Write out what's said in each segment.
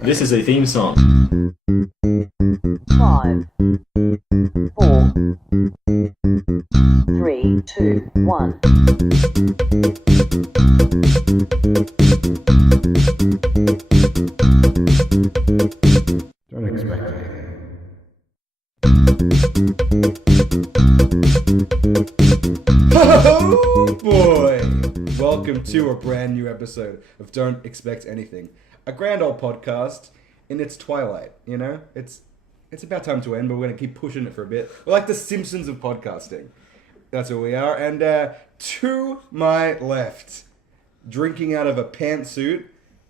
This is a theme song. 5, 4, 3, 2, 1. Don't expect anything. Oh boy! Welcome to a brand new episode of Don't Expect Anything. A grand old podcast in its twilight, you know? It's about time to end, but we're going to keep pushing it for a bit. We're like the Simpsons of podcasting. That's what we are. And to my left, drinking out of a pantsuit,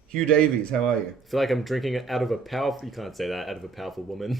Hugh Davies, how are you? I feel like I'm drinking out of a powerful... You can't say that, out of a powerful woman.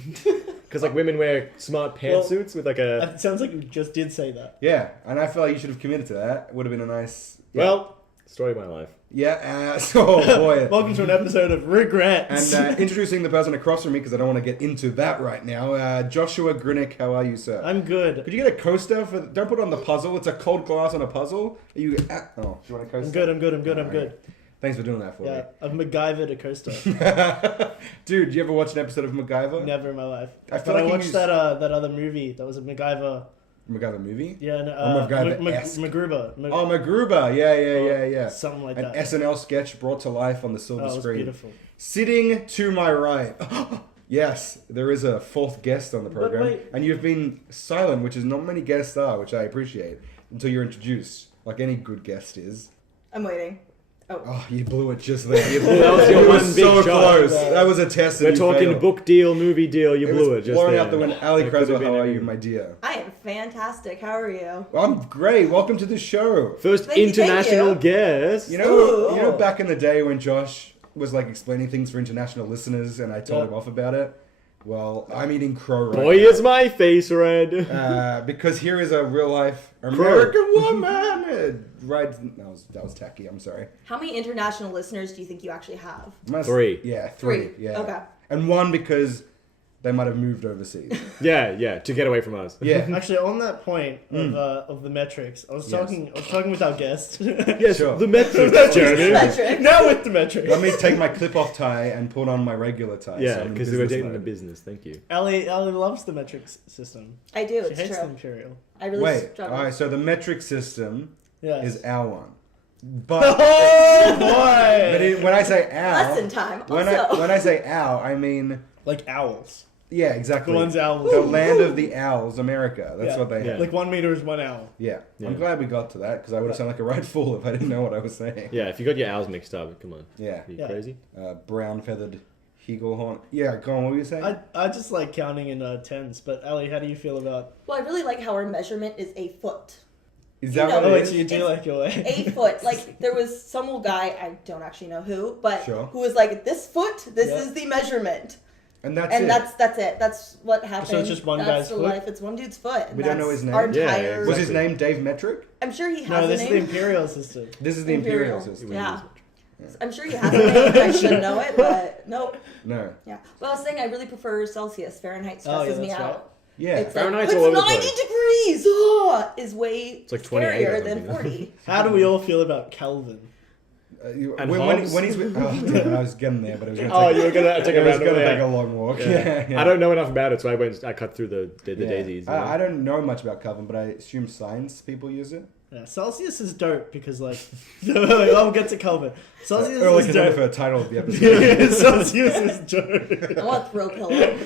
Because like women wear smart pantsuits with like a... It sounds like you just did say that. Yeah, and I feel like you should have committed to that. It would have been a nice... Yeah. Well, story of my life. Yeah, oh boy. Welcome to an episode of Regrets. And introducing the person across from me, because I don't want to get into that right now. Joshua Grinnick, how are you, sir? I'm good. Could you get a coaster for? Don't put it on the puzzle. It's a cold glass on a puzzle. Are you? Oh, do you want a coaster? I'm good. Thanks for doing that for Yeah, I've MacGyvered a coaster. me. Dude, you ever watch an episode of MacGyver? Never in my life. I feel But I like watched that other movie that was a MacGyver. MacGyver movie? Yeah, no, MacGyver-esque. MacGruber. Oh, MacGruber. Yeah. Something like An that. SNL sketch brought to life on the silver Oh, it was screen. beautiful. Sitting to my right. Yes, there is a fourth guest on the But program. wait. And you've been silent, which is not many guests are, which I appreciate, until you're introduced, like any good guest is. I'm waiting. Oh, you blew it just there. You blew That was your it one was big so shot. close. Yeah. That was a test. We're and you talking failed. book deal, movie deal. You It blew was it just blowing there. out the window. Allie It could have Craswell, been how are you, anything. my dear? I am fantastic. How are you? Well, I'm great. Welcome to the show. First Thank you. international guest. You know, Ooh. back in the day when Josh was like explaining things for international listeners, and I told Yeah. him off about it. Well, I'm eating crow right Boy, now. is my face red. Because here is a real life American woman. Right? That was tacky. I'm sorry. How many international listeners do you think you actually have? Three. Yeah, three. Three. Yeah. Okay. And one because they might have moved overseas. Yeah, to get away from us. Yeah. Actually, on that point of the metrics, I was talking with our guest. Yes, Sure. the metrics, Jeremy. Metric. Now with the metrics. Let me take my clip-off tie and put on my regular tie. Yeah, so I'm in because we're business dating the mode. business. Thank you. Allie loves the metrics system. I do. She It's hates the true. imperial. I really Wait. struggle. All right. So the metric system Yeah. is our one, but Oh but boy! when I say our, Lesson time. when Also. I say our, I mean Like owls. yeah, exactly. The one's owls. The land of the owls, America. That's Yeah. what they Yeah. have. Like 1 meter is 1 owl. Yeah. Yeah. I'm glad we got to that because I would have sounded like a right fool if I didn't know what I was saying. Yeah, if you got your owls mixed up, come on. Yeah. Are you Yeah. crazy? Brown feathered eagle horn. Yeah, go on. What were you saying? I just like counting in tens. But Allie, how do you feel about? Well, I really like how our measurement is a foot. Is you that know, what Oh, it wait, is? so you do It's like your way? 8 foot. Like there was some old guy, I don't actually know who, but Sure. who was like, this foot, this Yeah. is the measurement. And that's And it. that's it. That's what happened. just one that's guy's the foot? life. It's one dude's foot. And We don't that's know his name? Our Yeah, entire. Was his exactly. name Dave Metric? I'm sure he has No, a this is the name. imperial system. This is the Imperial system. Yeah. I'm sure he has a name. I should know it, but nope. No. Yeah. Well, I was saying I really prefer Celsius. Fahrenheit Oh, yeah, stresses me that's right. out. Yeah. It's Fahrenheit's like, all over it's the 90 place. degrees. Oh, is way It's like 28 or scarier than something. 40. How do we all feel about Kelvin? And when Hobbes? he's with, damn, I was getting there, but it was going to Oh, take, you were gonna take a it was round going to away. take a long walk. Yeah. Yeah. I don't know enough about it, so I cut through the Yeah. daisies. you know? I don't know much about Kelvin, but I assume science people use it. Yeah, Celsius is dope because like I'll get to Kelvin. Celsius Early is contender for dope. a title of the episode. Yeah, Celsius is dope. I want throw pillow.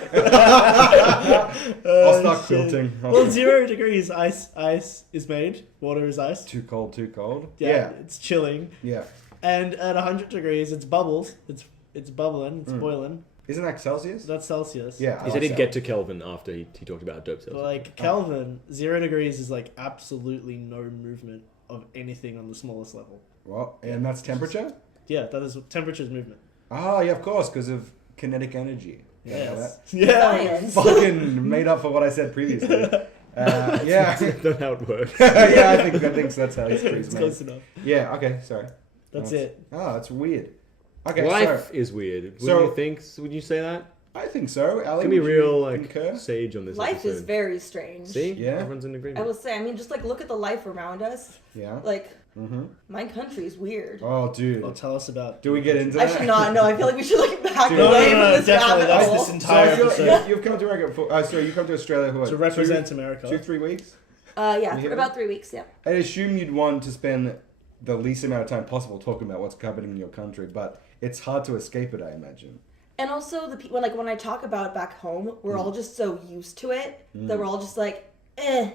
I'll start quilting. Well, 0 degrees, ice is made. Water is ice. Too cold, too cold. Yeah, it's chilling. Yeah. And at 100 degrees, it's bubbles. It's bubbling. It's boiling. Isn't that Celsius? That's Celsius. Yeah. I He said like he'd that. get to Kelvin after he talked about dope cells. But like Kelvin, 0 degrees is like absolutely no movement of anything on the smallest level. Well, and that's temperature? Yeah, that is temperature's movement. Oh, yeah, of course, because of kinetic energy. Yeah. I know that. Yeah. Science. Fucking made up for what I said previously. Yeah. That's not how it works. Yeah, I think that's how history It's is close made. enough. Yeah, okay, sorry. That's No, it. Oh, that's weird. Okay, Life so is weird. so- Would you think? Would you say that? I think so. Allie, Can be would you real like concur? sage on this. Life episode. is very strange. See, Yeah. everyone's in I agreement. will say, I mean, just like look at the life around us. Yeah. Like My country's weird. Oh, dude. Well, tell us about. Do we get into I that? should not. No, I feel like we should back Dude. away No, from this definitely. rabbit That's hole. this So entire I feel like episode you've come to America for, sorry, you come to Australia for what? to represent America. 2-3 weeks? Yeah, You for hear about 3 weeks. Yeah. I assume you'd want to spend the least amount of time possible talking about what's happening in your country, but it's hard to escape it, I imagine. And also the people when I talk about it back home, we're all just so used to it that we're all just like, eh.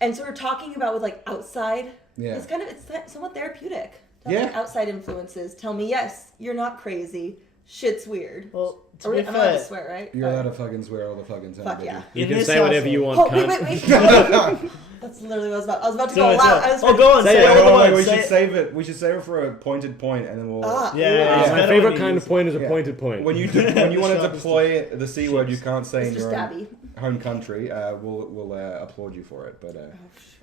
And so we're talking about with like outside. Yeah. It's somewhat therapeutic. Yeah. Like outside influences tell me, yes, you're not crazy. Shit's weird. Well, to Or be I'm allowed to fair, swear, right? You're allowed to fucking swear all the fucking time. Fuck baby. yeah. You In can this say whatever you household- want, Oh, cunt. wait. That's literally what I was about to go all out. I was Oh, go on. Say Say it. all the Oh, wait, words. we say should it. save it. We should save it for a pointed point, and then we'll. Ah, Yeah, ooh. yeah, My better favorite when kind you of point is a Yeah. pointed point. When you want to Sharp as deploy the C word, you can't say in Mr. your Stabby. home country. We'll applaud you for it, but it's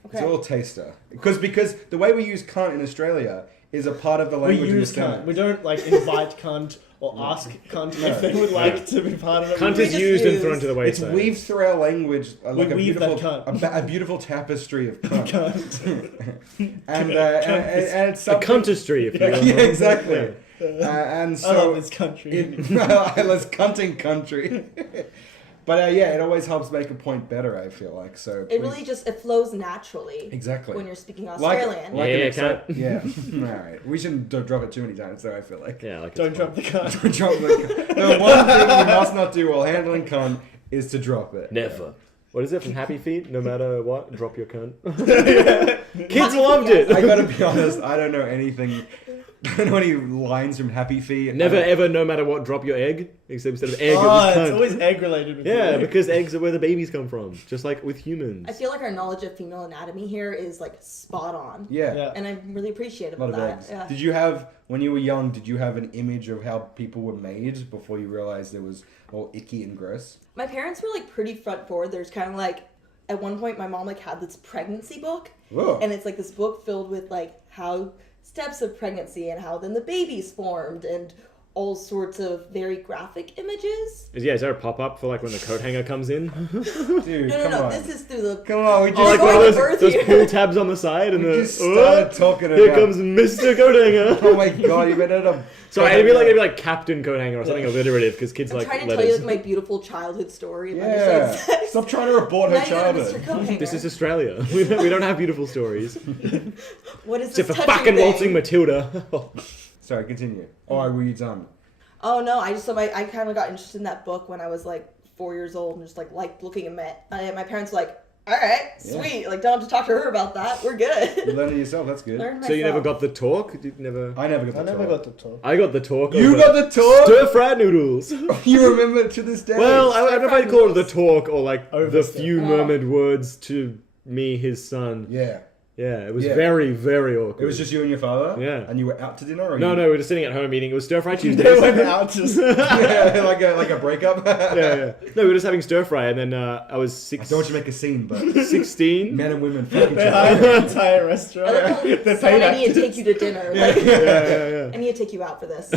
a Okay. little taster. Because the way we use cunt in Australia is a part of the We language use we cunt. We don't like invite cunt or ask cunt if they would like to be part of it. Cunt We is just used and use- thrown to the It's wayside. weaved through our language like a weave beautiful, that cunt. a beautiful tapestry of cunt. Cunt. and it's A something. cuntistry, if you will. Yeah, exactly. And I so love this country. let's cunting country. But yeah, it always helps make a point better. I feel like so. It really it flows naturally exactly when you're speaking like Australian. like Yeah, an cunt. yeah. All right, we shouldn't drop it too many times. So I feel like Yeah, like Don't it's drop the cunt. drop the one thing you must not do while handling cunt is to drop it. Never. What is it from Happy Feet? No matter what, drop your cunt. Kids loved it. I gotta be honest. I don't know anything. I don't know any lines from Happy Feet. Never ever, no matter what, drop your egg. Except instead of egg, it Oh, was it's cunt. always egg related. With Yeah, me. because eggs are where the babies come from. Just like with humans. I feel like our knowledge of female anatomy here is like spot on. Yeah. Yeah. And I'm really appreciative A lot of of that. eggs. Yeah. Did you have, when you were young, did you have an image of how people were made before you realized it was all icky and gross? My parents were like pretty front forward. There's kind of like, at one point my mom like had this pregnancy book. Whoa. And it's like this book filled with like how steps of pregnancy and how then the baby's formed and all sorts of very graphic images. Is there a pop-up for like when the coat hanger comes in? Dude, No, come on. this is through the... Come on, we just, Oh, like going one of to birth those here. pull tabs on the side and we the... just started talking Here about... comes Mr. Coat Hanger. Oh my god, you better not... Sorry, it'd be like Captain Coat Hanger or something alliterative because kids I'm like trying to tell you letters. like my beautiful childhood story. And Yeah. I'm just like, Stop trying to report her now you're Mr. childhood. Coat Hanger. This is Australia. We don't have beautiful stories. What is this Except for touching fucking thing? waltzing Matilda. Sorry, continue. Or were you done? Oh no, I kind of got interested in that book when I was like 4 years old and just like liked looking at it. My parents were like, all right, Yeah. sweet. Like, don't have to talk to her about that. We're You good. learned it yourself, that's good. Learn So you never myself. got the talk? Did you never... I never got the I never talk. got to talk. I got the talk. You over got the talk? stir-fried noodles. You remember it to this day? Well, I don't know if I'd call it the talk or like Over the stir- few Oh. murmured words to me, his son. Yeah. Yeah, it was Yeah. very, very awkward. It was just you and your father? Yeah. And you were out to dinner? Or No, you... no, we were just sitting at home eating. It was stir-fried They Tuesdays. went out just. yeah, like a breakup? yeah. No, we were just having stir-fry and then I was I don't want you to make a scene, but 16. men and women fuck each They other. hired an entire restaurant. I love how They someone paid I need to actors. take you to dinner. Like, Yeah. I need to take you out for this.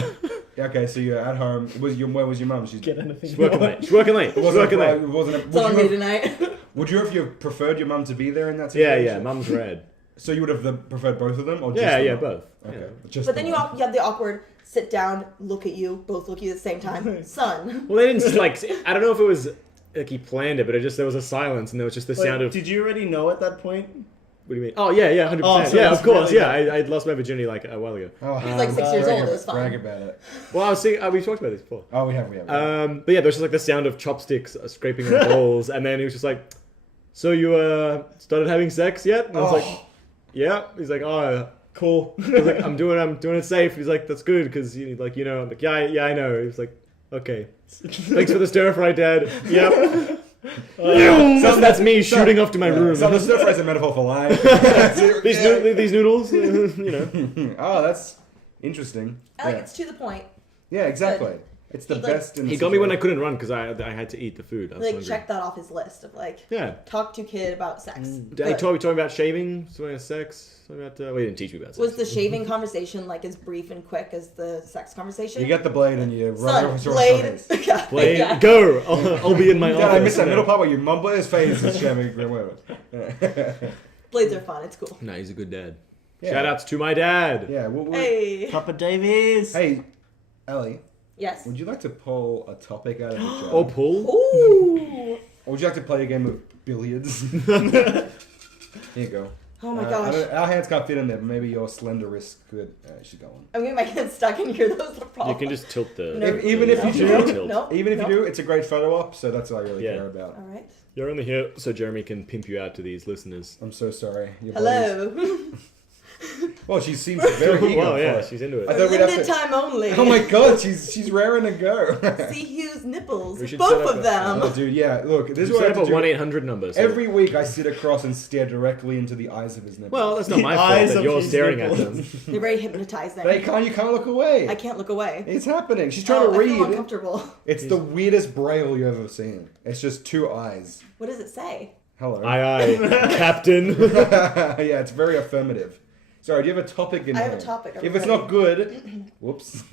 Okay, so you're at home. Where was your mum? She's Get anything. She's working late. She's working late. It She's wasn't working late. it wasn't It's on me tonight. would you have you preferred your mum to be there in that Yeah, situation? yeah. Mum's red. So you would have preferred both of them, or just Yeah, the yeah, mum? both. Okay, Yeah. just. But the then you mum. have the awkward sit down, look at you, both look at you at the same time. Son. Well, they didn't like. I don't know if it was like he planned it, but there was a silence and there was just the sound Wait, of. did you already know at that point? What do you mean? Oh yeah, 100%. Oh, so yeah, it's of course. really Yeah, I'd lost my virginity like a while ago. Oh, He was like 6 years brag old. about- It was fine. Brag about it. Well, I was seeing. We talked about this before. Oh, we have. But yeah, there was just like the sound of chopsticks scraping on bowls, and then he was just like, "So you started having sex yet?" And I was like, "Yeah." He's like, "Oh, cool." I was like, "I'm doing it safe." He's like, "That's good because I'm like, yeah, I know." He was like, "Okay, thanks for the stir fry, Dad." Yep. That's me shooting off to my room. So the stir fry's a metaphor for life. These noodles, you know. Oh, that's interesting. I like yeah. it's to the point. Yeah, exactly. It's the He, like- best in the He got me when I situation. couldn't run because I had to eat the food. I was Like, hungry. check that off his list of like, Yeah. talk to kid about sex. Dad, Good. talking about shaving, talking about sex, talking about. Well, he didn't teach me about sex. Was the shaving conversation like as brief and quick as the sex conversation? You get the blade and you run Son, over to blade. his face. Yeah. Blade, Yeah. go! I'll be in my office. Dad, I missed that now. middle part where you mumble his face and shaming. Blades are fun. It's cool. Nah, he's a good dad. Yeah. Shout outs to my dad. Yeah. Hey. Papa Davies. Hey, Ellie, Yes. would you like to pull a topic out of the jar? Or pool. Ooh. Or would you like to play a game of billiards? Here you go. Oh my I gosh. our hands can't fit in there, but maybe your slender wrist could. She's got one. I'm getting my hands stuck in here. Those are the You problem. can just tilt the. No. Even if you do, Tilt. Nope. Even if nope. you do, it's a great photo op, so that's all I really Yeah. care about. All right. You're only here so Jeremy can pimp you out to these listeners. I'm so sorry. Your Hello. Well, she seems very eager Wow, for yeah, it. she's into I it. thought we'd have Limited to- time only. Oh my god, she's raring to go. See Hugh's nipples. We should Both set up of a- them. Oh, dude, yeah. Look, this is Just what I set have up to a do. 1-800 number. So. Every week, I sit across and stare directly into the eyes of his nipples. Well, that's not The my fault eyes that of you're his staring at nipples. them. They're very hypnotizing. you can't look away. I can't look away. It's happening. She's trying Oh, to I feel read. uncomfortable. It's the weirdest braille you've ever seen. It's just two eyes. What does it say? Hello. Aye, aye, Captain. Yeah, it's very affirmative. Sorry, do you have a topic in I here? have a topic, If it's everybody. not good, whoops.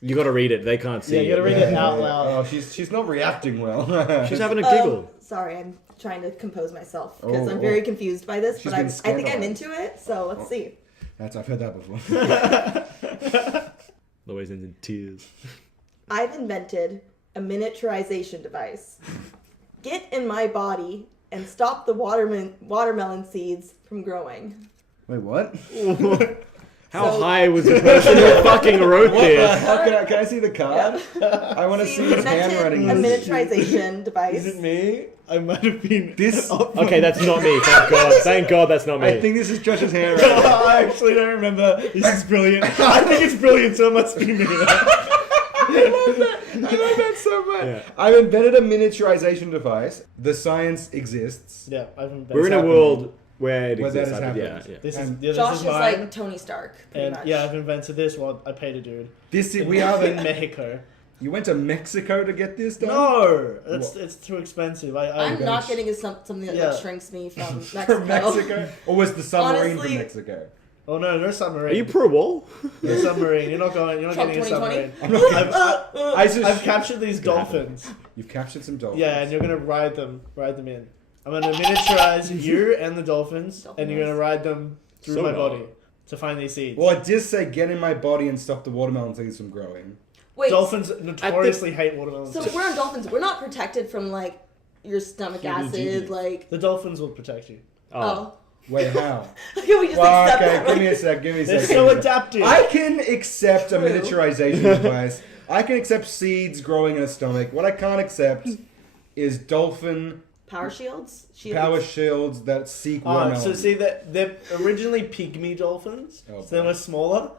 You gotta read it. They can't see Yeah, you gotta read it out loud. Oh, she's not reacting well. She's having a giggle. Sorry, I'm trying to compose myself because Oh, I'm oh. very confused by this, She's but been I think I'm scandalized. into it, so let's see. I've heard that before. Always ends in tears. I've invented a miniaturization device. Get in my body and stop the watermelon seeds from growing. Wait, what? How So- high was the person who fucking wrote this? How can I see the card? I want to see his handwriting. A miniaturization device. Is it me? I might have been. This. Okay, that's not me. Thank God. Thank God that's not me. I think this is Josh's handwriting. I actually don't remember. This is brilliant. I think it's brilliant, so it must be me. I love that so much. Yeah. I've invented a miniaturization device. The science exists. Yeah, I've invented. We're in a happened. world where it Where that exists. has Yeah, happened. yeah. This is And this Josh is is mine. like Tony Stark, pretty And much. yeah, I've invented this. Well, I paid a dude. This is, In, we are in the. Mexico. You went to Mexico to get this done? No, What? it's too expensive. I'm I'm not getting something that Yeah. like, shrinks me from Mexico. From Mexico? Or was the submarine Honestly- from Mexico? Oh no, no submarine. Are you pro wall? No submarine. You're not going. You're not Trump getting a 2020? submarine. I just. I've captured these Gonna happen. dolphins. You've captured some dolphins. Yeah, and you're gonna ride them in. I'm gonna miniaturize you and the dolphins, and you're gonna ride them through So my not. body to find these seeds. Well, I did say get in my body and stop the watermelon seeds from growing. Wait, Dolphins notoriously hate watermelons. so if we're on dolphins, we're not protected from like your stomach acid, like The dolphins will protect you. oh. Wait, how? Can we just Well, accept okay, that? give me a sec. Give me a They're sec. so adaptive. I can accept a True. miniaturization device. I can accept seeds growing in a stomach. What I can't accept is dolphin Power shields? Shields? power shields that seek watermelon. So see that they're originally pygmy dolphins, Oh, so they boy. were smaller.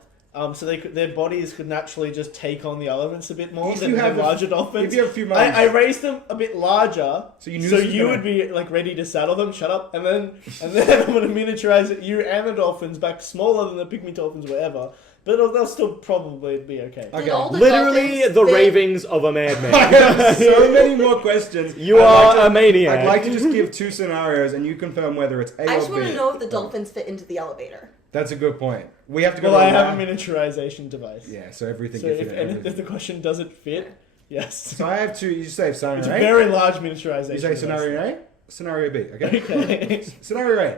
So their bodies could naturally just take on the elements a bit more If than you the have a- larger dolphins. if you have a few I months- raised them a bit larger, So you knew so this was you gonna- would be like ready to saddle them. Shut up, and then I'm gonna miniaturize you and the dolphins back smaller than the pygmy dolphins were ever, but they'll still probably be okay. Okay. Did all the Literally dolphins the fit- ravings of a I madman. have so many more questions. You I'd are like to- a maniac. I'd like to just give two scenarios and you confirm whether it's A I or just want B. to know if the dolphins fit into the elevator. That's a good point. We have to go Well, to I the have a lab. miniaturization device. Yeah, so everything So can fit if, in and everything. if the question doesn't fit, yes. So I have two. You just say scenario It's a A. very large miniaturization. You say scenario A, scenario B. Okay. Okay. Scenario A.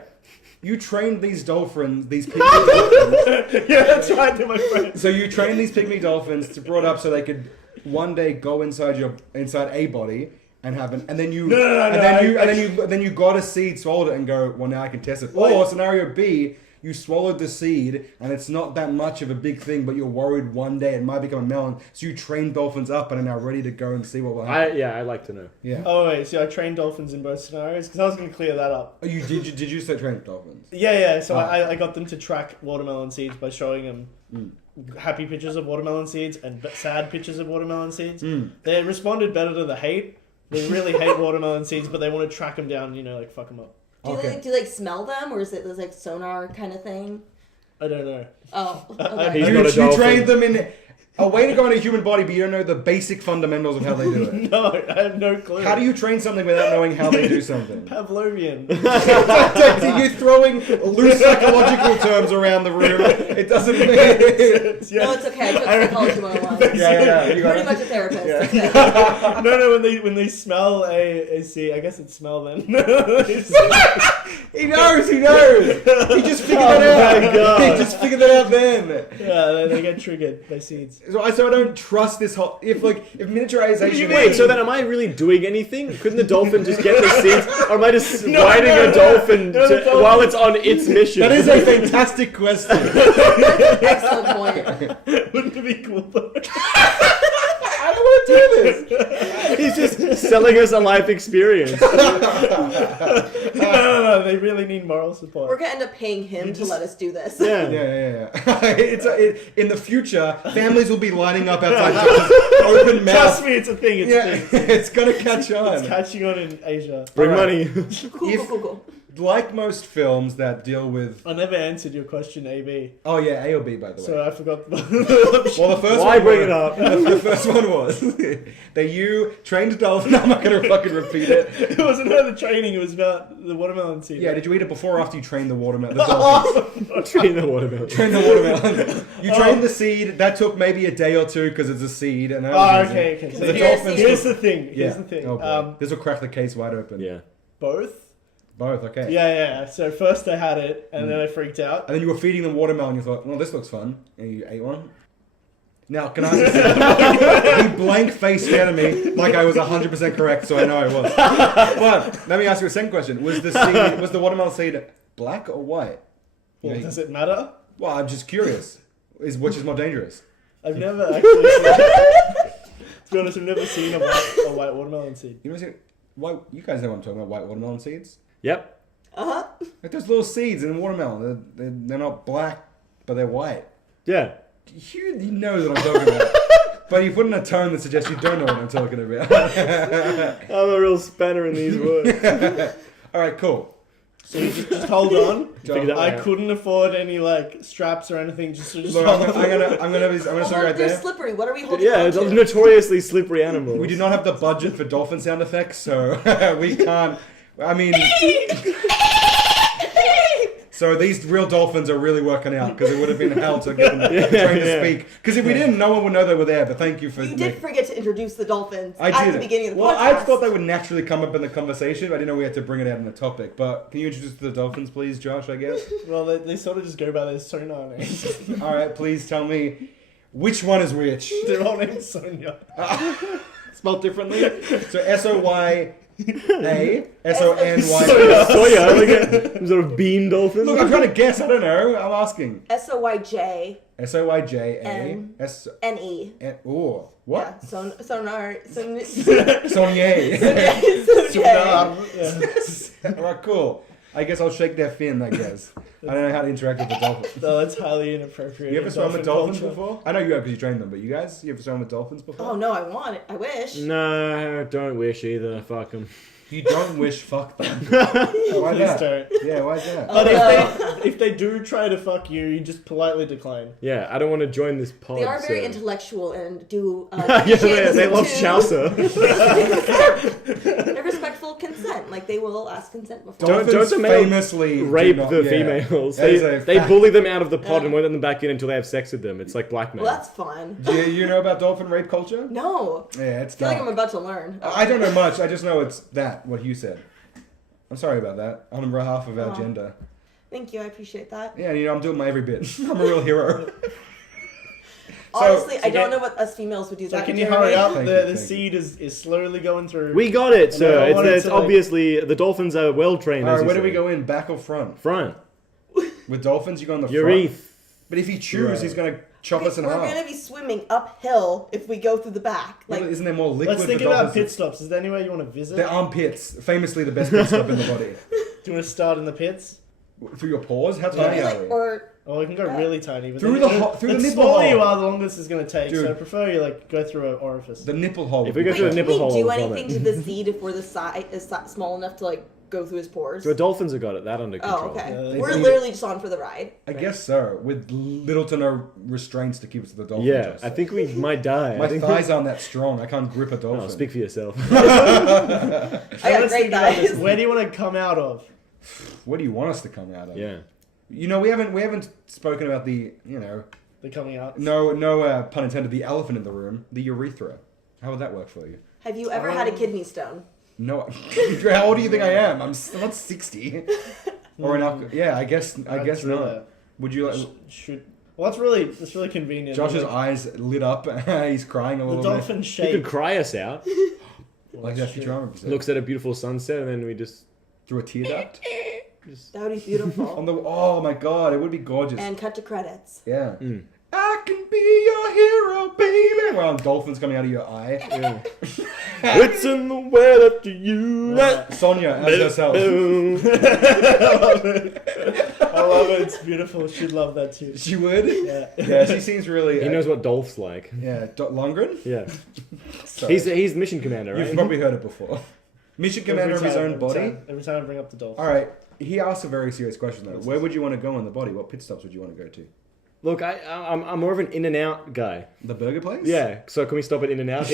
You trained these dolphins, these pygmy dolphins. Yeah, that's right, they're my friends. So you trained these pygmy dolphins to brought up so they could one day go inside a body and have an, and then you and then you got a seed, swallowed it, and go, well, now I can test it. Wait. Or scenario B, you swallowed the seed and it's not that much of a big thing, but you're worried one day it might become a melon. So you train dolphins up and are now ready to go and see what will happen. I'd like to know. Yeah. Oh wait, so I trained dolphins in both scenarios because I was going to clear that up. Oh, did you say train dolphins? Yeah. So Oh. I got them to track watermelon seeds by showing them happy pictures of watermelon seeds and sad pictures of watermelon seeds. They responded better to the hate. They really hate watermelon seeds, but they want to track them down. Like fuck them up. Do you like smell them, or is it this like sonar kind of thing? I don't know. Oh, I- okay. He's You, not a you dolphin. trained them in. A way to go in a human body, but you don't know the basic fundamentals of how they do it. No, I have no clue. How do you train something without knowing how they do something? Pavlovian. You're throwing loose psychological terms around the room. It doesn't mean... No, it's okay. I took psychology 101. Yeah. You got Pretty it. much a therapist. Yeah. Okay. No, when they smell a sea, I guess it's smell then. He knows. He just figured that out. my God. He just figured that out then. Yeah, they get triggered by seeds. So I don't trust this whole... If miniaturization... Wait, so then am I really doing anything? Couldn't the dolphin just get the seeds? Or am I just riding a dolphin while it's on its mission? That is a fantastic question. Excellent point. Wouldn't it be cool though? I don't want to do this. He's just selling us a life experience. No, they really need moral support. We're gonna end up paying him to let us do this. Yeah. Yeah. In the future, families will be lining up outside Josh's open mouth. Trust me, it's a thing. It's a Yeah, thing. it's gonna catch on. It's catching on in Asia. Bring Alright. money. Cool. Like most films that deal with... I never answered your question, AB. Oh yeah, A or B, by the way. So I forgot. Well, the first Why one bring was- it up? The first one was that you trained a dolphin. I'm not going to fucking repeat it. It wasn't about the training. It was about the watermelon seed. Yeah, did you eat it before or after you trained the watermelon? The dolphins. Train the watermelon. Trained the watermelon. You trained the seed. That took maybe a day or two because it's a seed. And that was Oh, easy. okay. So So the here's dolphins. the- Here's the thing. Yeah. Here's the thing. Oh, boy. This will crack the case wide open. Yeah. Both. Both. Okay. Yeah. So first I had it, and then I freaked out. And then you were feeding them watermelon. You thought, well, this looks fun, and you ate one. Now, can I ask you? He blank faced stared at me like I was 100% correct, so I know I was. But let me ask you a second question: was the watermelon seed black or white? Well, Yeah, does it matter? Well, I'm just curious. Which is more dangerous? I've never actually. To be honest, I've never seen a white watermelon seed. You know, white. You guys know what I'm talking about? White watermelon seeds. Yep. Like those little seeds in a watermelon. They're not black, but they're white. Yeah. You know what I'm talking about. But you put in a tone that suggests you don't know what I'm talking about. I'm a real spanner in these words. All right, cool. So you just hold on. Figure that I one out. couldn't afford any like straps or anything. Just Look, hold I'm on. gonna stop you right They're there. slippery. What are we holding Yeah, on it's a to? notoriously slippery animal. We do not have the budget for dolphin sound effects, so we can't. I mean, so these real dolphins are really working out because it would have been hell to get them trained to speak. Because if we didn't, no one would know they were there. But thank you for. You did forget to introduce the dolphins I at did. the beginning of the Well, podcast. I thought they would naturally come up in the conversation. But I didn't know we had to bring it out in the topic. But can you introduce the dolphins, please, Josh? I guess. Well, they sort of just go by their sonar names. All right, please tell me which one is which. They're all named Sonia. Spelled differently. So SOYA, SONY. Soya, like a sort of bean dolphin. Look, I'm trying to guess. I don't know. I'm asking. SOYJ SOYJA. N. S. NE. Ooh. What? Yeah, sonar. Sonye. Yeah. Alright, cool. I guess I'll shake their fin, I guess. I don't know how to interact with the dolphins. No, that's highly inappropriate. You ever in swum with dolphins culture. before? I know you have because you trained them, but you guys? You ever swum with dolphins before? Oh no, I want it. I wish. No, don't wish either. Fuck them. You don't wish fuck them. Why Please that? don't. Yeah, why's that? But Although- if they do try to fuck you, you just politely decline. Yeah, I don't want to join this pod. They are very so. intellectual and do. Yeah, they love Chaucer. They're respectful consent. Like they will ask consent before. Dolphins don't the male famously do Rape not- the yeah. females. That is They a fact. bully them out of the pod and won't let them back in until they have sex with them. It's like blackmail. Well, that's fun. Do you know about dolphin rape culture? No, Yeah, it's I feel like I'm dark. about to learn. I don't know much. I just know it's that, what you said. I'm sorry about that. On behalf of our Oh. gender. Thank you. I appreciate that. Yeah, you know, I'm doing my every bit. I'm a real hero. Honestly, I get- don't know what us females would do. So that can you Jeremy. hurry up? Thank The you. seed is slowly going through. We got it, sir. I wanted It's to, like- obviously the dolphins are well trained. Alright, where do we go in? Back or front? Front. With dolphins, you go on the Ureth. front. But if he chews, Right. he's going to chop us in We're half. gonna be swimming uphill if we go through the back. Yeah, Like, but isn't there more liquid Let's think for about dolphins? pit stops. Is there anywhere you want to visit? Their armpits, famously the best pit stop in the body. Do you want to start in the pits? Through your paws? How maybe tiny are like, we? or Oh, we can go really tiny. But Through then- through the the nipple smaller hole. you are, the longer this is going to take. So I Dude. prefer you like go through an orifice. The nipple hole. If would we be go through wait, the can nipple we do hole, anything to the seed if we're the size is small enough to like go through his pores. So dolphins have got that under control. Oh, okay. Yeah, We're they- literally just on for the ride. I guess so, with little to no restraints to keep us to the dolphin. Yeah, I think we might die. my I think thighs aren't that strong. I can't grip a dolphin. Oh, speak for yourself. I Let's got great think about this. thighs. Where do you want to come out of? What do you want us to come out of? Yeah. You know, we haven't spoken about the The coming out. no pun intended, the elephant in the room, the urethra. How would that work for you? Have you ever had a kidney stone? No. How old do you think I am? I'm not 60. Or yeah, I guess not. Would you like? Should. Well, that's really convenient. Josh's Like, eyes lit up. He's crying a the little bit. dolphin You shape. could cry us out. Like that Futurama episode. Looks at a beautiful sunset, and then we just Through a tear duct. That would be beautiful. On the oh my god, it would be gorgeous. And cut to credits. Yeah. Mm. I can be your hero, baby. Well, dolphins coming out of your eye. it's in the well after you. Sonia as herself. Boom. I love it. It's beautiful. She'd love that too. She would. Yeah. Yeah, she seems really. He knows what Dolph's like. Yeah, Longren. Yeah. Sorry. He's mission commander, right? You've probably heard it before. Mission commander of his own body. Every time I bring up the dolphin. All right. He asked a very serious question though. Where would you want to go on the body? What pit stops would you want to go to? Look, I'm more of an in and out guy. The burger place? Yeah. So can we stop at in and out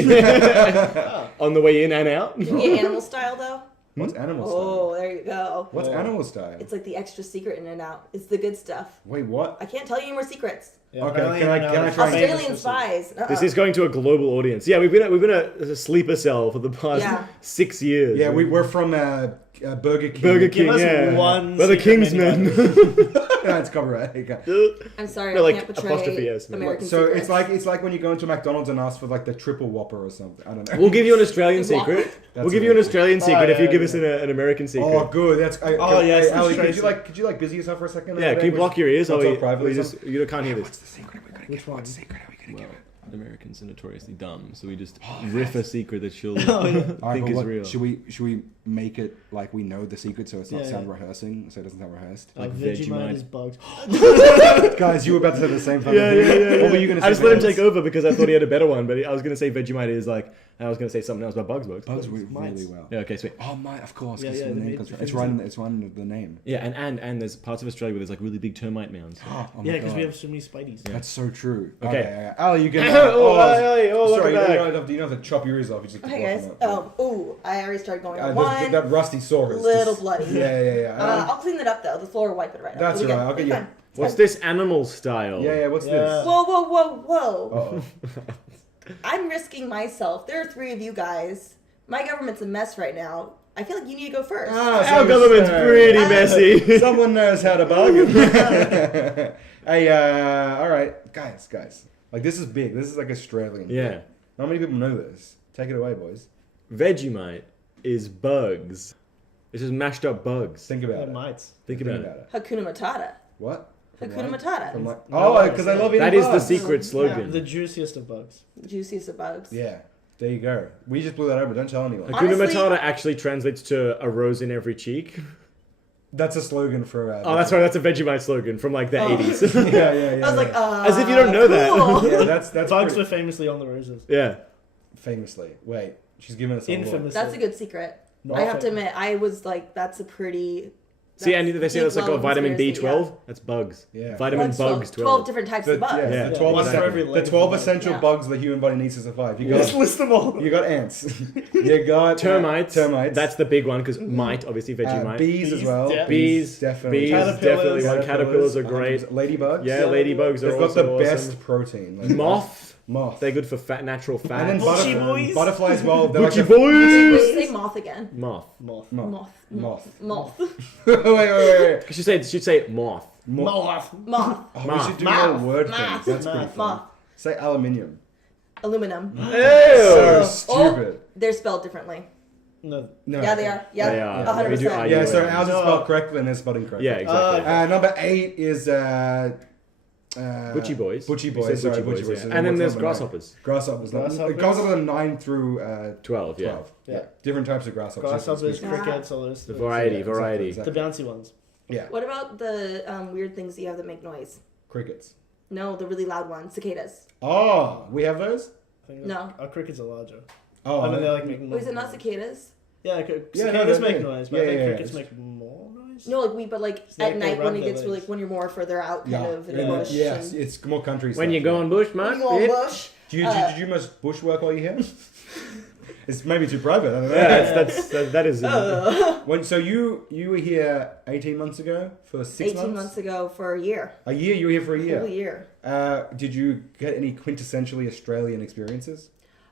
on the way in and out? You can get animal style though. What's animal style? Oh, there you go. What's animal style? It's like the extra secret in and out. It's the good stuff. Wait, what? I can't tell you any more secrets. Yeah, Okay, apparently can I now try and- Australian spies. This is going to a global audience. Yeah, we've been a sleeper cell for the past Yeah. 6 years. Yeah, we're from Burger King. Burger Give King. us Yeah, one we're the secret menu Kingsmen. Yeah, it's copyright. I'm sorry, No, I like, can't betray apostrophe S, no. American So secrets. it's like when you go into McDonald's and ask for like the triple Whopper or something. I don't know. We'll give you an Australian What? secret. That's We'll give you an amazing. Australian secret if you yeah, give us yeah. an American secret. Oh, good. That's. yes, the Ali, Australian could you busy yourself for a second? yeah, can you block your ears? Or Or talk we privately? just you can't hear this. What's the secret we're gonna Which give? one? What secret are we gonna give? Americans are notoriously dumb, so we just riff a secret that she'll All right, think but is what- real. Should we make it like we know the secret so it's not Yeah, sound yeah. rehearsing, so it doesn't sound rehearsed? Like Vegemite Vegemite. is bugs. Guys, you were about to say the same fucking Yeah, thing. yeah, yeah. What were you gonna say? I just let him Vance? take over because I thought he had a better one, but I was gonna say Vegemite is like, I was gonna say something else about bugs. Bugs really Mites. well. Yeah, okay, sweet. Oh my, of course, Yeah, because yeah, the the name meat- comes from. the It's things one. It's one of the name. Yeah, and there's parts of Australia where there's like really big termite mounds. Oh my Yeah, because we God. have so many spideys. That's so true. Okay. Ali, you get. Oh, hey, oh, sorry, welcome you back. don't have to chop your ears off. You just have to Okay, block guys. them up. I already started going on That- one. that rusty sore is Little just- bloody. Yeah. I'll clean it up though. The floor will wipe it right up. That's It'll be all right, good. I'll get It's you- fine. It's What's fine. this animal style? Yeah. What's Yeah. this? Whoa. Uh-oh. I'm risking myself. There are 3 of you guys. My government's a mess right now. I feel like you need to go first. Our government's pretty messy. Someone knows how to bargain. Hey, all right, guys. Like this is big. This is like Australian. Yeah. Not many people know this. Take it away, boys. Vegemite is bugs. It's just mashed up bugs. Think about Yeah, it. mites. Think about it. Hakuna Matata. What? Hakuna Matata. From like, No, because I love eating That is the bugs. secret slogan. The juiciest of bugs. Juiciest of bugs. Yeah. There you go. We just blew that over. Don't tell anyone. Hakuna Honestly- Matata actually translates to a rose in every cheek. That's a slogan for. Oh, that's right. That's a Vegemite slogan from like the 80s. Yeah. I was like, As if you don't know that. cool. Yeah, that's Bugs were pretty- famously on the roses. Yeah. famously. Wait, she's giving us a look. Infamously. That's a good secret. No, I have to okay. admit, I was like, that's a pretty. See, and they say that's like big a vitamin conspiracy, B12. That's bugs. Yeah. Vitamin Bugs, bugs 12. 12 different types The, of bugs. yeah, Yeah. the 12 One for every the leg 12 of the essential Yeah. bugs the human body needs to survive. You Let's got list them all. you got ants. You got Termites. Termites. That's the big one because mite, obviously Vegemite. bees as Bees, well. yeah. Bees, definitely. bees, Caterpillars. definitely one. Caterpillars are great. Ladybugs. Yeah, ladybugs are They've got also the awesome. best protein. Ladybugs. Moth. They're good for natural fat. And then Butchie boys. butterflies. Well, they're like Butchie the- boys. Say moth again. Moth. Moth. Moth. Wait. She'd say moth. Moth. Moth. Oh, we Moth. should do Moth. more word Moth. things. That's pretty Moth. fun. Moth. Say aluminium. Aluminum. So Ew. stupid. They're spelled differently. No. No. Yeah, they are. Yeah, They are. 100%. We do argue. Yeah, so Anyway. ours is No. spelled correctly and they're spelled incorrectly. Yeah, exactly. Number 8 is Butchie boys. Butchie We boys. said Sorry, Butchie boys, Butchie boys. yeah. So And then what's there's number nine? grasshoppers. Grasshoppers. Grasshoppers. Grasshoppers are 9 through 12, yeah. 12. Yeah. Different types of grasshoppers. Grasshoppers, Yeah. crickets, all those. The things. variety, Yeah, variety. exactly. The bouncy ones. Yeah. What about the weird things that you have that make noise? Crickets. No, the really loud ones. Cicadas. Oh, we have those? I think No. Our crickets are larger. Oh, I mean, they like making Wait, is noise. it not cicadas? Yeah, Yeah, no, cicadas they're make good. noise, but Yeah, I think yeah, crickets yeah. make more noise. No, but like So at they night rub when it their gets legs. when you're more further out, kind Yeah. of in the Yeah. bush. Yes, and it's more country When stuff, you go on bush, when man. you go on yeah. bush. Do you do much bushwork while you're here? It's maybe too private. I don't know. Yeah, that is. So you were here 18 months ago for 6 months? 18 months ago for a year. A year? You were here for a Whole year? year. Did you get any quintessentially Australian experiences?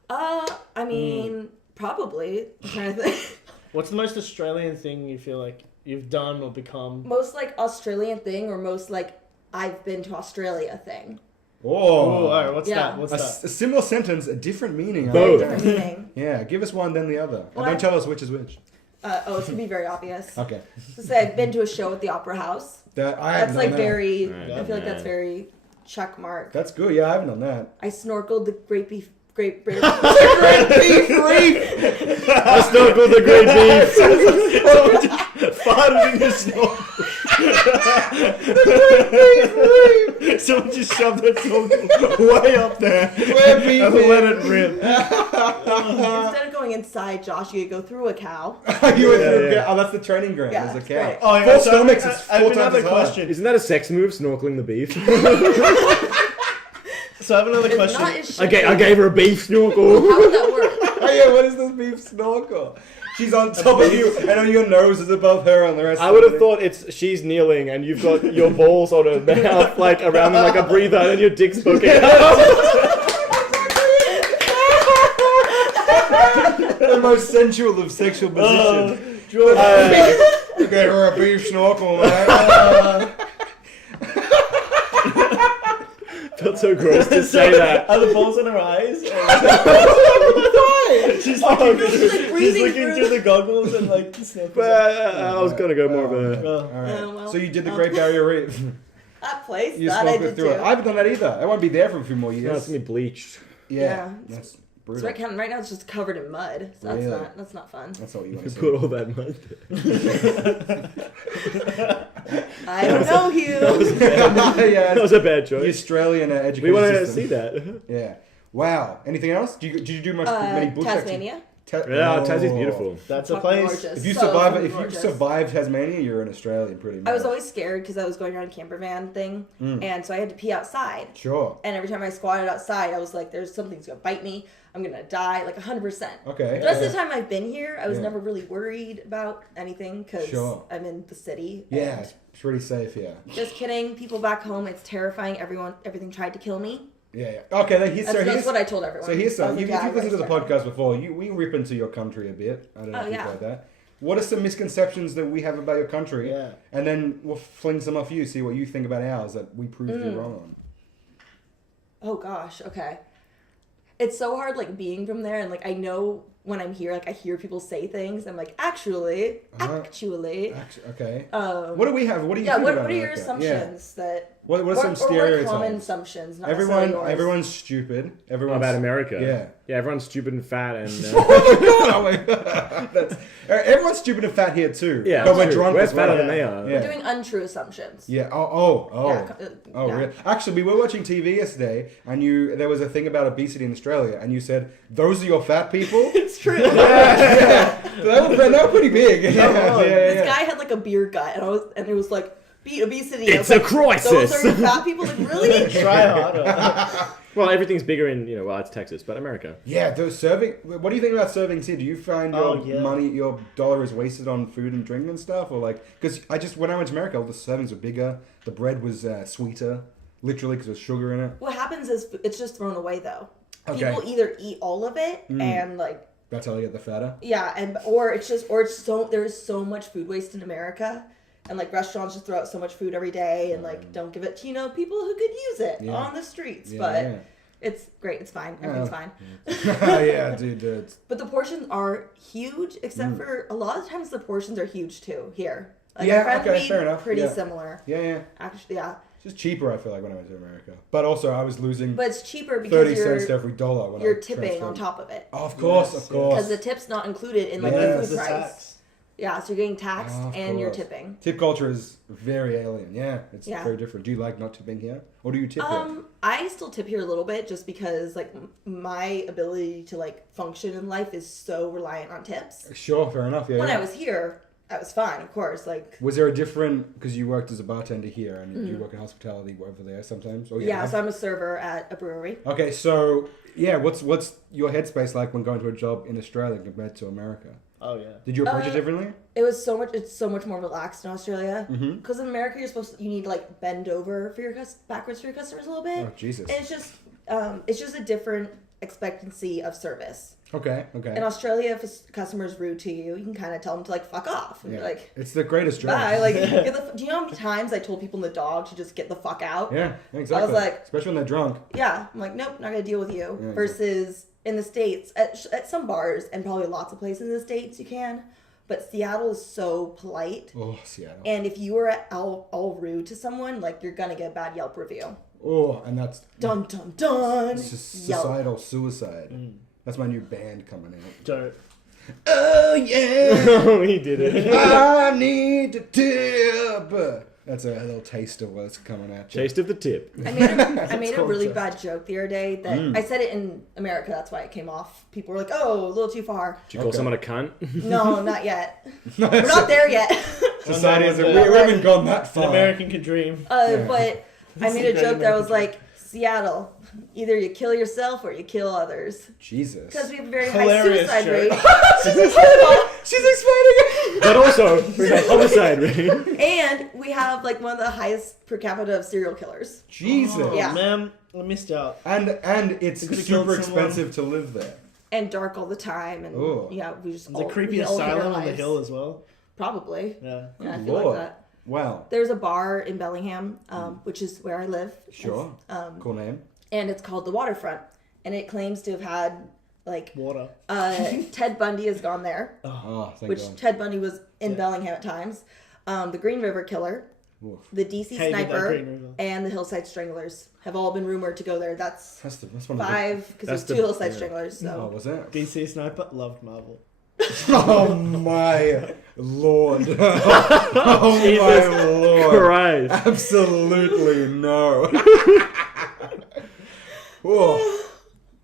I mean, probably. I'm trying to think. What's the most Australian thing you feel like you've done or become? Most like Australian thing, or most like I've been to Australia thing. Oh, all right. What's Yeah. that? What's a, that? a similar sentence, a different meaning. I Both. like that. Different meaning. Yeah, give us one, then the other. And Well, don't tell us which is which. It's gonna be very obvious. Okay. So say I've been to a show at the Opera House. That's That's like very. Right, I feel like yeah. that's very check mark. That's good. Yeah, I haven't done that. I snorkeled the Great British. I snorkeled the great beef. Farted in your snorkel. Someone just shoved that snorkel way up there Where beef and let it rip. Instead of going inside, Josh, you go through a cow. You went Yeah, through yeah. Oh, that's the training ground. Yeah, There's a it's cow. great. Oh, yeah, Four so stomachs is I have 4 times another as high. question. Isn't that a sex move, snorkeling the beef? So I have another It's question. not as I gave her a beef snorkel. How would that work? Oh yeah, what is this beef snorkel? She's on top of you, and on your nose is above her, and the rest. I would have thought she's kneeling and you've got your balls on her mouth, like around them like a breather, and then your dick's poking out. the most sensual of sexual positions. Okay, her a beef snorkel, man. Felt so gross to say that. Are the balls in her eyes? She's breathing looking through through the goggles and like snorkels. But I was gonna go more of a. Oh. All right. Oh, well. So you did the Great Barrier Reef. That place, You that I snorkeled did through too. it. I haven't done that either. I won't be there for a few more No, years. it's gonna be bleached. Yeah. That's So brutal. right now it's just covered in mud. So that's Really? that's not fun. That's not what you want to see. Put all that mud there. I don't know, Hugh. Yeah, That was a bad the choice. Australian education We want to system. see that. Yeah. Wow. Anything else? Did you do much many bush Tasmania. Yeah, Tassie's beautiful. That's a Fucking place. gorgeous. If you So survive, fucking if you gorgeous. survive Tasmania, you're an Australian, pretty much. I was always scared because I was going on a camper van thing, and so I had to pee outside. Sure. And every time I squatted outside, I was like, "There's something's gonna bite me. I'm gonna die." Like 100%. Okay. The rest of the time I've been here, I was Yeah. never really worried about anything because Sure. I'm in the city. Yeah, and- it's pretty safe here. Just kidding. People back home, it's terrifying. Everything tried to kill me. Yeah. Okay. That's what I told everyone. So here's I some. was like, If yeah, you've listened to the I was podcast before, we rip into your country a bit. I don't know Oh, if you've yeah. heard that. What are some misconceptions that we have about your country? Yeah. And then we'll fling some off you, see what you think about ours that we proved you wrong on. Oh gosh, okay. It's so hard like being from there and like I know when I'm here, like I hear people say things, I'm like, actually. Okay. Um, What do we have? What do you yeah, think what about are your America? assumptions that What are some or stereotypes? common assumptions, not necessarily yours. Everyone's stupid. Everyone's About America. Yeah. Yeah, everyone's stupid and fat and. Oh my God. Everyone's stupid and fat here too. Yeah, but we're true. drunk We're as well. fatter than they are. Yeah. We're doing untrue assumptions. Yeah. Yeah, yeah. Really? Actually, we were watching TV yesterday, and there was a thing about obesity in Australia, and you said those are your fat people. It's true. Yeah. They were pretty big. Yeah. This guy had like a beer gut, and it was like, beat obesity. I It's was a like, crisis. Those are your fat people. Like really? Try harder. Well, everything's bigger in, well, it's Texas, but America. Yeah, those serving. What do you think about servings here? Do you find your dollar is wasted on food and drink and stuff, or like? Because when I went to America, all the servings were bigger. The bread was sweeter, literally because there's sugar in it. What happens is it's just thrown away though. Okay. People either eat all of it and like. That's how they get the fatter. Yeah, or it's there's so much food waste in America, and like restaurants just throw out so much food every day, and like don't give it to people who could use it on the streets. But it's great, it's fine, everything's fine. Yeah, dude. But the portions are huge, except for a lot of times the portions are huge too here. Like Yeah, I found okay, to be fair enough, pretty yeah. similar. Yeah. Actually, yeah. It's just cheaper, I feel like, when I went to America. But also, I was losing But it's cheaper 30 because cents to every dollar when you're I tipping on transferred. top of it. Oh, of course. Because the tip's not included in like the Yes. food The price. tax. Yeah, so you're getting taxed Oh, of and you're course. tipping. Tip culture is very alien. Yeah, it's Yeah. very different. Do you like not tipping here, or do you tip here? I still tip here a little bit just because like my ability to like function in life is so reliant on tips. Sure, fair enough. Yeah. When yeah. I was here, I was fine, of course. Like Was there a different, because you worked as a bartender here and you work in hospitality over there sometimes? Or you yeah, have? so I'm a server at a brewery. Okay, so yeah, what's your headspace like when going to a job in Australia compared to America? Oh yeah. Did you approach it differently? It's so much more relaxed in Australia. Because in America, you need to like bend over for your backwards for your customers a little bit. Oh Jesus. And it's just a different expectancy of service. Okay. In Australia, if a customer's rude to you, you can kind of tell them to like fuck off and be like, it's the greatest job. bye. Like, do you know how many times I told people in the dog to just get the fuck out? Yeah, exactly. like- especially when they're drunk. Yeah, I'm like, nope, not gonna deal with you. Yeah, Versus in the States, at some bars and probably lots of places in the States, you can. But Seattle is so polite. Oh, Seattle. And if you were all rude to someone, like you're gonna get a bad Yelp review. Oh, and that's Dun dun dun. societal suicide. That's my new band coming out. Don't. Oh yeah, Oh, he did it. I need to tip. That's a little taste of what's coming at you. Taste of the tip. I made a really bad joke the other day that I said it in America. That's why it came off. People were like, "Oh, a little too far." Did you call Okay. someone a cunt? No, not yet. We're not there yet. Society Oh, hasn't. no, We haven't gone that An far. American can dream. But I made a Very joke that was American like, Seattle, either you kill yourself or you kill others. Jesus. Because we have a very Hilarious high suicide joke. rate. She's explaining it. But also, we have homicide rate. And we have like one of the highest per capita of serial killers. Jesus. Oh, Yeah. man, I missed out. And it's could've super killed someone. expensive to live there. And dark all the time. And Ooh. yeah, we just The creepy we all hate our asylum on the lives. hill as well. Probably. Yeah. Yeah, I feel Lord. like that. Wow. There's a bar in Bellingham, which is where I live. Sure. Cool name. And it's called the Waterfront. And it claims to have had like Water. Ted Bundy has gone there. Oh, thank Which God. Ted Bundy was in Bellingham at times. The Green River Killer, Oof. the DC Hated that Sniper, Green River. and the Hillside Stranglers have all been rumored to go there. That's That's one of the. 5 because That's there's 2 the- Hillside yeah. Stranglers. Oh, So was it? DC Sniper loved Marvel. Oh my lord. Oh my lord. Christ. Absolutely no. Whoa.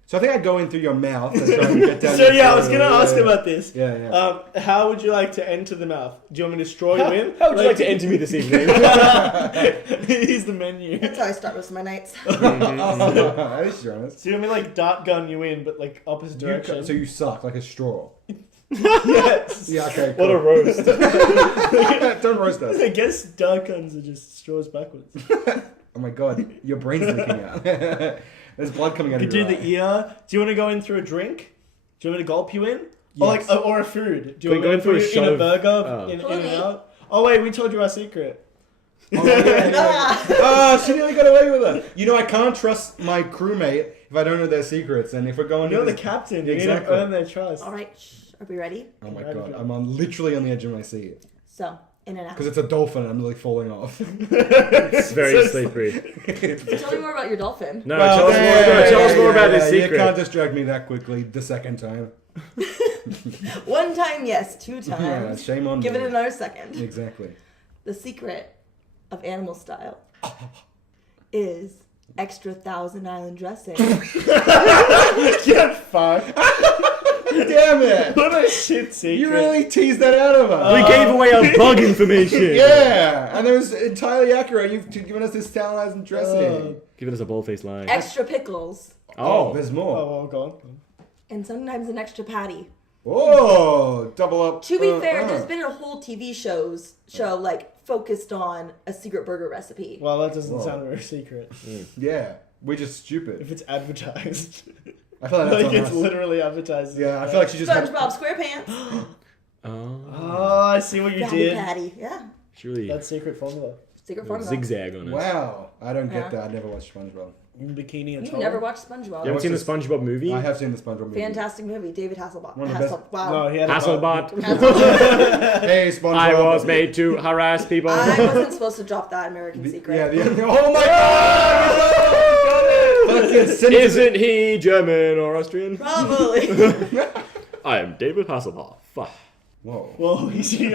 So I think I'd go in through your mouth and try and get down So your yeah, I was throat. gonna ask about this. Yeah. How would you like to enter the mouth? Do you want me to straw you in? How would you like to enter me this evening? Here's the menu. that's how I start most of my nights. That is honest. So you want me like dart gun you in, but like opposite direction? So you suck like a straw. Yes. Yeah, okay. What a Cool. roast. Don't roast us. I guess dart guns are just straws backwards. Oh my god, your brain's leaking out. There's blood coming out You of could your do eye. the ear. Do you want to go in through a drink? Do you want me to gulp you in? Yes. Or a food? Do you Can want we me to go in put for a you in a shove? burger? Oh. In Follow and me. out? Oh wait, we told you our secret. Oh, yeah. Oh, she nearly got away with it. You know, I can't trust my crewmate if I don't know their secrets. And if we're going You're to the this... captain. You Exactly. need to earn their trust. All right, are we ready? Oh my Right, god, okay. I'm literally on the edge of my seat. So, in and out. Because it's a dolphin and I'm really falling off. It's very slippery. Tell me more about your dolphin. No, Well, tell us more, yeah, tell us more about yeah, this You secret. can't distract me that quickly the second time. 1 time, yes. 2 Yeah, times. shame on Give me. it another second. Exactly. The secret of animal style is extra Thousand Island dressing. Get fucked. Damn it! What a shit secret. You really teased that out of us. We gave away our bug information. Yeah, and it was entirely accurate. You've given us this tantalizing dressing. Giving us a bold-faced lie. Extra pickles. Oh, there's Oh, more. well, go on. And sometimes an extra patty. Oh, double up. To be fair, there's been a whole TV show like focused on a secret burger recipe. Well, that doesn't Whoa. sound very secret. Yeah, we're just stupid. If it's advertised. I feel like that's Like on it's us. literally advertised. Yeah, I feel like she just had. SpongeBob SquarePants. Oh, Oh, I see what you Patty did. patty. Yeah. surely That's secret formula. Secret formula. zigzag on it. Wow, I don't Yeah. get that. I never watched SpongeBob. In bikini and You've towel. never watched SpongeBob. You haven't seen the SpongeBob movie? I have seen the SpongeBob movie. Fantastic movie. David Hasselhoff. One of the best- Wow. No, he had a Hasselbot. Hey, SpongeBob. I was made to harass people. I wasn't supposed to drop that American secret. Yeah, oh my god! Fucking send it to Isn't he German or Austrian? Probably. I am David Hasselhoff. Whoa. Whoa, easy. He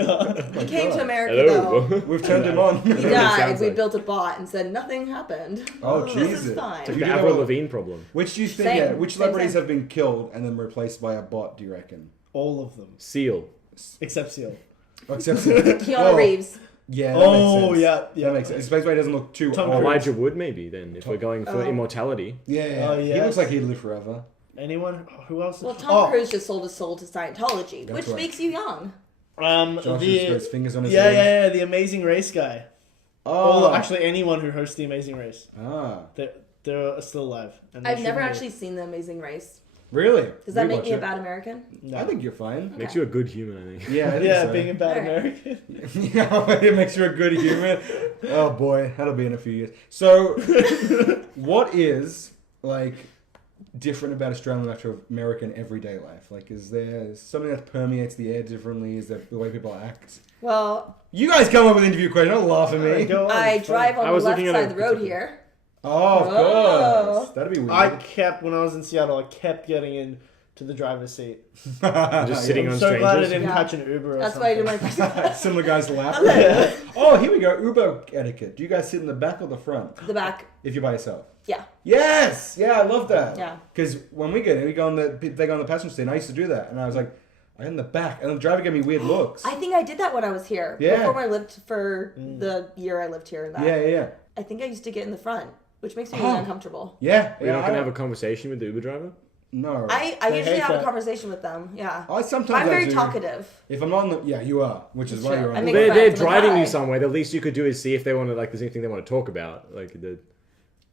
came to America Hello. though. We've turned him on. He That's what it died. sounds We like. built a bot and said nothing happened. Oh, This Jesus. is fine. You The do know Avril what- Lavigne problem. Which do you think? Same. Yeah, which Same, celebrities same. have been killed and then replaced by a bot? Do you reckon? All of them. Seal. Except Seal. Oh, except Keanu Reeves. Yeah. That Oh, makes sense. yeah. That makes sense. Especially why he doesn't look too Tom old. Cruise. Elijah Wood, maybe, then, if we're going for Oh. immortality. Yeah. Oh, He yes. looks like he'd live forever. Anyone? Who else? Well, Tom Cruise just sold his soul to Scientology, That's which right. makes you young. Josh has got his The fingers on his yeah, head. yeah, yeah, the Amazing Race guy. Oh. Well, actually, anyone who hosts the Amazing Race, Ah. they're still alive. And they I've never shouldn't be. actually seen The Amazing Race. Really? Does that We make watch me a it. bad American? No. I think you're fine. Makes you a good human, I think. Yeah, I think Yeah, so. being a bad Alright. American. Yeah, it makes you a good human. Oh boy, that'll be in a few years. So, what is like different about Australian life to American everyday life? Like, is there something that permeates the air differently? Is that the way people act? Well, You guys come up with interview questions. Don't laugh at me. Alright, go on, I it's fine. drive on I the was left looking at side a of the road particular- here. Oh, of Oh. course. That'd be weird. I kept when I was in Seattle. I kept getting in to the driver's seat. Just sitting I'm on so glad I strangers. didn't Yeah. catch an Uber. Or That's something. why I did my first Some of the guys laugh. Hello. Oh, here we go. Uber etiquette. Do you guys sit in the back or the front? The back. If you're by yourself. Yeah. Yes! Yeah, I love that. Yeah. Because when we get in, they go on the passenger seat, and I used to do that. And I was like, I'm in the back. And the driver gave me weird looks. I think I did that when I was here. Yeah. Before I lived for the year I lived here and that. Yeah. I think I used to get in the front, which makes me Oh. really uncomfortable. Yeah. We're not going to have a conversation with the Uber driver? No. I They usually hate have that. a conversation with them. Yeah. I sometimes I'm very do. talkative. If I'm on the... Yeah, you are. Which is why Sure. you're I on make the... friends. They're I'm like, driving "Hi." you somewhere. The least you could do is see if they want to, like, there's anything they want to talk about. Like,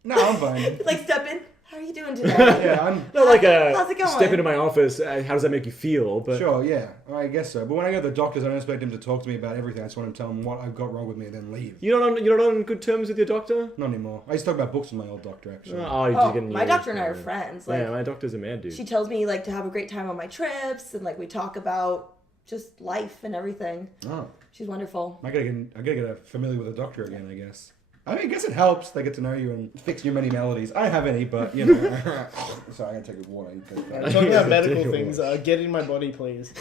No, I'm fine. Like, step in. How are you doing today? Yeah, I'm... not like How's it a going? step into my office. How does that make you feel? But Sure, yeah. I guess so. But when I go to the doctors, I don't expect him to talk to me about everything. I just want him to tell him what I've got wrong with me and then leave. you're not on good terms with your doctor? Not anymore. I used to talk about books with my old doctor, actually. Oh, you Oh, just getting my doctor and I are friends. Like, Yeah, my doctor's a mad dude. she tells me like to have a great time on my trips, and like we talk about just life and everything. Oh. She's wonderful. I gotta get familiar with a doctor again, I guess. I mean, I guess it helps. They get to know you and fix your many maladies. I don't have any, but, you know. Sorry, I gotta take a water. Talking about Yeah, medical ridiculous. things, get in my body, please.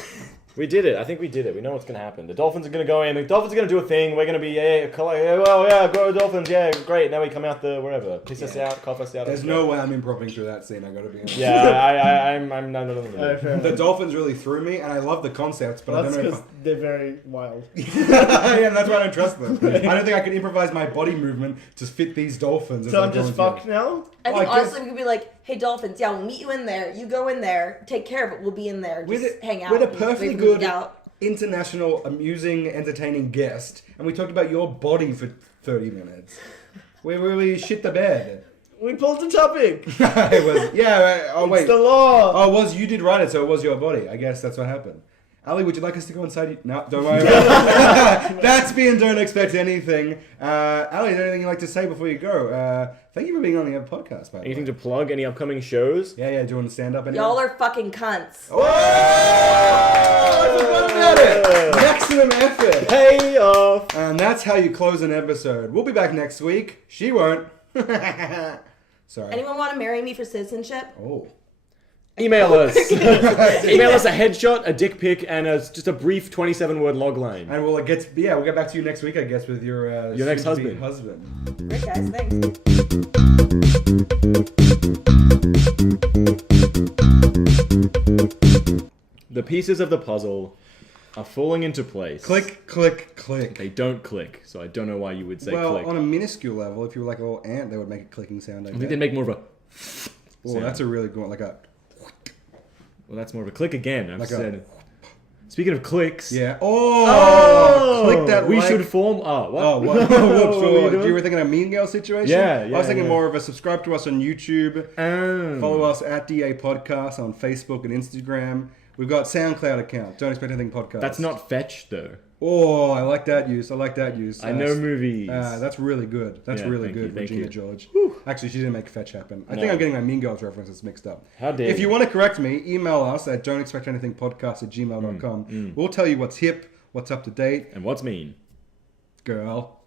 We did it. I think we did it. We know what's going to happen. The Dolphins are going to go in. The Dolphins are going to do a thing. We're going to be, go Dolphins. Yeah, great. Now we come out the wherever. Piss us out, cough us out. There's no way I'm improvising through that scene, I gotta be honest. Yeah, I'm no. Fair enough. The Dolphins really threw me, and I love the concepts, but That's I don't because know they're very wild. yeah, that's why I don't trust them. I don't think I can improvise my body movement to fit these Dolphins. as So they I'm go just into fucked it. now? I Oh, think I guess- honestly we could be like, hey Dolphins, yeah, we'll meet you in there. You go in there, take care of it. We'll be in there. We're Just the- hang out. we're the and perfectly wait for them to good- get out. International, amusing, entertaining guest, and we talked about your body for 30 minutes. We really shit the bed. We pulled the topic. It was, yeah, oh wait. It's the law. Oh, it was, you did write it, so it was your body. I guess that's what happened. Allie, would you like us to go inside you? No, don't worry about it. That's being Don't Expect Anything. Allie, is there anything you'd like to say before you go? Thank you for being on the podcast, by the Anything way. to plug? Any upcoming shows? Yeah, doing stand-up. Y'all are fucking cunts. Oh! I forgot about it! Maximum effort! Pay off. And that's how you close an episode. We'll be back next week. She won't. Sorry. Anyone want to marry me for citizenship? Oh. Email us. Email us a headshot, a dick pic, and just a brief 27-word log line. And we'll get back to you next week, I guess, with your next soon-to-be husband. Great guys, thanks. The pieces of the puzzle are falling into place. Click, click, click. They don't click, so I don't know why you would say Well, click. on a minuscule level, if you were like a little ant, they would make a clicking sound. I think they'd make more of a... Oh, that's a really good one. Like a... Well, that's more of a click again. I've Like a- said... Speaking of clicks... Yeah. Oh! Click that We like. should form... Oh, what? Oh, what? Whoops, What are you whoa. doing? You were thinking a Mean Girl situation? Yeah, I was thinking yeah. more of a subscribe to us on YouTube. Oh. Follow us at DA Podcast on Facebook and Instagram. We've got SoundCloud account. Don't Expect Anything Podcast. That's not fetch, though. Oh, I like that use. I I know movies. That's really good. That's Yeah, really thank good, you, thank Regina you. George. Actually, she didn't make Fetch happen. I No. think I'm getting my Mean Girls references mixed up. How dare If you you. want to correct me, email us at don'texpectanythingpodcast@gmail.com. We'll tell you what's hip, what's up to date. And what's mean? Girl.